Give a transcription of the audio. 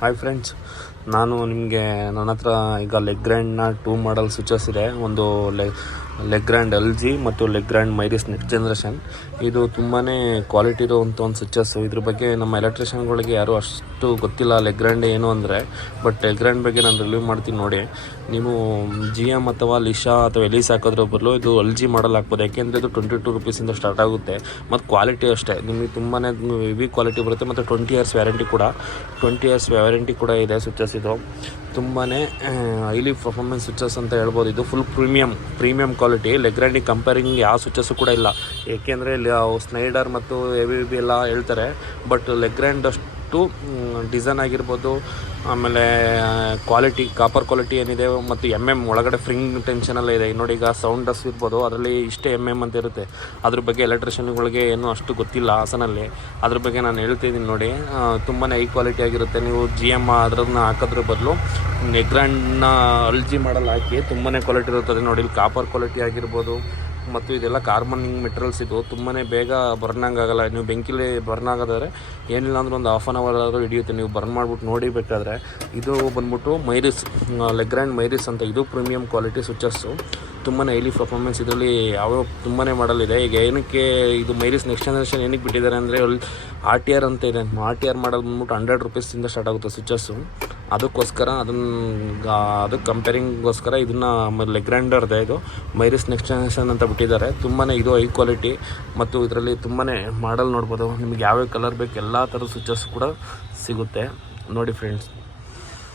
Hi friends, ನಾನು ನಿಮಗೆ ನನ್ನ ಹತ್ರ ಈಗ ಲೆಗ್ ಗ್ರ್ಯಾಂಡ್ನ 2 ಮಾಡಲ್ ಸ್ವಿಚಸ್ ಇದೆ. ಒಂದು ಲೆಗ್ ಗ್ರ್ಯಾಂಡ್ LG ಮತ್ತು ಲೆಗ್ ಗ್ರ್ಯಾಂಡ್ ಮೈರಿಸ್ ನೆಕ್ಸ್ಟ್ ಜನರೇಷನ್. ಇದು ತುಂಬಾ ಕ್ವಾಲಿಟಿ ಇರುವಂಥ ಒಂದು ಸ್ವಿಚಸ್ಸು. ಇದ್ರ ಬಗ್ಗೆ ನಮ್ಮ ಎಲೆಕ್ಟ್ರಿಷಿಯನ್ಗಳಿಗೆ ಯಾರೂ ಅಷ್ಟು ಗೊತ್ತಿಲ್ಲ ಲೆಗ್ ಗ್ರ್ಯಾಂಡ್ ಏನು ಅಂದರೆ. ಬಟ್ ಲೆಗ್ ಗ್ರ್ಯಾಂಡ್ ಬಗ್ಗೆ ನಾನು ರಿವ್ಯೂ ಮಾಡ್ತೀನಿ ನೋಡಿ. ನೀವು GM ಅಥವಾ ಲಿಶಾ ಅಥವಾ ಎಲಿಸ್ ಹಾಕೋದ್ರ ಬದಲು ಇದು LG ಮಾಡಲ್ ಹಾಕ್ಬೋದು. ಯಾಕೆಂದರೆ ಇದು 22 ರೂಪೀಸಿಂದ ಸ್ಟಾರ್ಟ್ ಆಗುತ್ತೆ. ಮತ್ತು ಕ್ವಾಲಿಟಿ ಅಷ್ಟೇ ನಿಮಗೆ ತುಂಬಾ ಹೆವಿ ಕ್ವಾಲಿಟಿ ಬರುತ್ತೆ. ಮತ್ತು 20 ಇಯರ್ಸ್ ವ್ಯಾರಂಟಿ ಕೂಡ ಇದೆ ಸ್ವಿಚಸ್. ಇದು ತುಂಬಾ ಹೈಲಿ ಪರ್ಫಾರ್ಮೆನ್ಸ್ ಸ್ವಿಚಸ್ ಅಂತ ಹೇಳ್ಬೋದು. ಇದು ಫುಲ್ ಪ್ರೀಮಿಯಂ ಕ್ವಾಲಿಟಿ. ಲೆಗ್ ಗ್ರ್ಯಾಂಡಿಗೆ ಕಂಪೇರಿಂಗ್ ಯಾವ ಸ್ವಿಚಸ್ಸು ಕೂಡ ಇಲ್ಲ. ಏಕೆಂದರೆ ಇಲ್ಲಿ ಸ್ನೈಡರ್ ಮತ್ತು ABB ಎಲ್ಲ ಹೇಳ್ತಾರೆ. ಬಟ್ ಲೆಗ್ ಗ್ರ್ಯಾಂಡ್ ಅಷ್ಟು ಡಿಸೈನ್ ಆಗಿರ್ಬೋದು, ಆಮೇಲೆ ಕ್ವಾಲಿಟಿ ಕಾಪರ್ ಕ್ವಾಲಿಟಿ ಏನಿದೆ ಮತ್ತು ಒಳಗಡೆ ಫ್ರಿಂಗ್ ಟೆನ್ಷನೆಲ್ಲ ಇದೆ ನೋಡಿ. ಈಗ ಸೌಂಡಸ್ ಇರ್ಬೋದು, ಅದರಲ್ಲಿ ಇಷ್ಟೇ ಅಂತ ಇರುತ್ತೆ. ಅದ್ರ ಬಗ್ಗೆ ಎಲೆಕ್ಟ್ರಿಷಿಯನ್ಗಳಿಗೆ ಏನೂ ಅಷ್ಟು ಗೊತ್ತಿಲ್ಲ ಹಾಸನಲ್ಲಿ. ಅದ್ರ ಬಗ್ಗೆ ನಾನು ಹೇಳ್ತಿದ್ದೀನಿ ನೋಡಿ. ತುಂಬಾ ಹೈ ಕ್ವಾಲಿಟಿ ಆಗಿರುತ್ತೆ. ನೀವು GM ಅದನ್ನ ಹಾಕೋದ್ರ ಬದಲು ಲೆಗ್ ಗ್ರ್ಯಾಂಡ್ನ LG ಮಾಡಲ್ ಹಾಕಿ ತುಂಬಾ ಕ್ವಾಲಿಟಿ ಇರುತ್ತದೆ ನೋಡಿ. ಇಲ್ಲಿ ಕಾಪರ್ ಕ್ವಾಲಿಟಿ ಆಗಿರ್ಬೋದು ಮತ್ತು ಇದೆಲ್ಲ ಕಾರ್ಬನಿಂಗ್ ಮೆಟೀರಿಯಲ್ಸ್. ಇದು ತುಂಬಾ ಬೇಗ ಬರ್ನ್ ಆಗಲ್ಲ. ನೀವು ಬೆಂಕಿಲಿ ಬರ್ನ್ ಆಗೋದಾದ್ರೆ ಏನಿಲ್ಲ ಅಂದ್ರೆ ಒಂದು ಹಾಫ್ ಆನ್ ಅವರ್ ಆದರೂ ಹಿಡಿಯುತ್ತೆ. ನೀವು ಬರ್ನ್ ಮಾಡಿಬಿಟ್ಟು ನೋಡಿ ಬೇಕಾದರೆ. ಇದು ಬಂದ್ಬಿಟ್ಟು ಮೈರಿಸ್ ಲೆಗ್ ಗ್ರ್ಯಾಂಡ್ ಮೈರಿಸ್ ಅಂತ. ಇದು ಪ್ರೀಮಿಯಂ ಕ್ವಾಲಿಟಿ ಸ್ವಿಚಸ್ಸು. ತುಂಬಾ ಹೈಲಿ ಪರ್ಫಾರ್ಮೆನ್ಸ್. ಇದರಲ್ಲಿ ಯಾವ್ಯಾವ ತುಂಬಾ ಮಾಡಲ್ ಇದೆ. ಈಗ ಏನಕ್ಕೆ ಇದು ಮೈರಿಸ್ ನೆಕ್ಸ್ಟ್ ಜನರೇಷನ್ ಏನಕ್ಕೆ ಬಿಟ್ಟಿದ್ದಾರೆ ಅಂದರೆ RTR ಅಂತ ಇದೆ. RTR ಮಾಡಲ್ ಬಂದ್ಬಿಟ್ಟು 100 ರೂಪೀಸಿಂದ ಸ್ಟಾರ್ಟ್ ಆಗುತ್ತೆ ಸ್ವಿಚಸ್ಸು. ಅದಕ್ಕೋಸ್ಕರ ಅದಕ್ಕೆ ಕಂಪೇರಿಂಗ್ಗೋಸ್ಕರ ಇದನ್ನು ಲೆಗ್ ಗ್ರ್ಯಾಂಡರ್ದೆ ಇದು ಮೈರಿಸ್ ನೆಕ್ಸ್ಟ್ ಜನರೇಷನ್ ಅಂತ ಬಿಟ್ಟಿದ್ದಾರೆ. ತುಂಬಾ ಇದು ಹೈ ಕ್ವಾಲಿಟಿ. ಮತ್ತು ಇದರಲ್ಲಿ ತುಂಬಾ ಮಾಡಲ್ ನೋಡ್ಬೋದು. ನಿಮಗೆ ಯಾವ್ಯಾವ ಕಲರ್ ಬೇಕು ಎಲ್ಲ ಥರದ ಸ್ವಿಚಸ್ ಕೂಡ ಸಿಗುತ್ತೆ ನೋಡಿ ಫ್ರೆಂಡ್ಸ್.